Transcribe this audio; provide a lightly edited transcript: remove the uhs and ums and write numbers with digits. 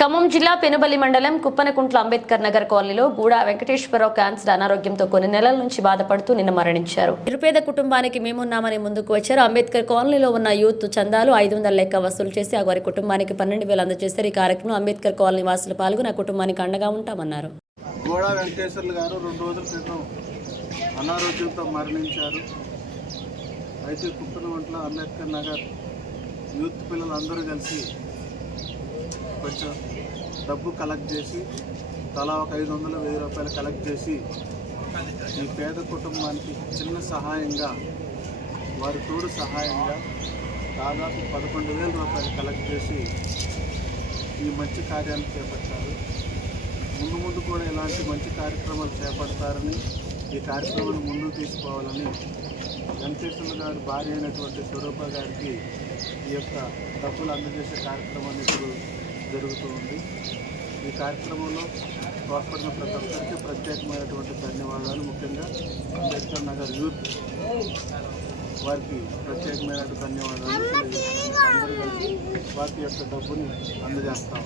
ఖమ్మం జిల్లా పెనుబల్లి మండలం కుప్పనకుంట్ల అంబేద్కర్ నగర్ కాలనీలో గూడా వెంకటేశ్వరరావు క్యాన్సర్ అనారోగ్యంతో కొన్ని నెలల నుంచి బాధపడుతూ నిన్న మరణించారు. నిరుపేద కుటుంబానికి మేమున్నామని ముందుకు వచ్చారు. అంబేద్కర్ కాలనీలో ఉన్న యూత్ చందాలు 500 లెక్క వసూలు చేసి వారి కుటుంబానికి 12,000 అందజేశారు. ఈ కార్యక్రమంలో అంబేద్కర్ కాలనీ వాసులు పాల్గొని ఆ కుటుంబానికి అండగా ఉంటామన్నారు. గూడా వెంకటేశ్వర్లు గారు 2 రోజుల క్రితం అనారోగ్యంతో మరణించారు. అయితే కుప్పనకుంట్ల అంబేద్కర్ నగర్ యూత్ పిల్లలందరూ కలిసి కొంచెం డబ్బు కలెక్ట్ చేసి తలా ఒక 500-1000 రూపాయలు కలెక్ట్ చేసి ఈ పేద కుటుంబానికి చిన్న సహాయంగా వారి తోడు సహాయంగా దాదాపు 11,000 రూపాయలు కలెక్ట్ చేసి ఈ మంచి కార్యాన్ని చేపట్టారు. ముందు ముందు కూడా ఇలాంటి మంచి కార్యక్రమాలు చేపడతారని, ఈ కార్యక్రమాన్ని ముందుకు తీసుకోవాలని వెంకటేశ్వర్లు గారి భార్య అయినటువంటి స్వరూప గారికి ఈ యొక్క డబ్బులు అందజేసే కార్యక్రమాన్ని ఇప్పుడు జరుగుతూ ఉంది. ఈ కార్యక్రమంలో తోడ్పడిన ప్రతి ఒక్కరికి ప్రత్యేకమైనటువంటి ధన్యవాదాలు. ముఖ్యంగా అంబేద్కర్ నగర్ యూత్ వారికి ప్రత్యేకమైనటువంటి ధన్యవాదాలు తెలియజేస్తున్నాను. అందరూ కలిసి వారి యొక్క డబ్బుని అందజేస్తాం.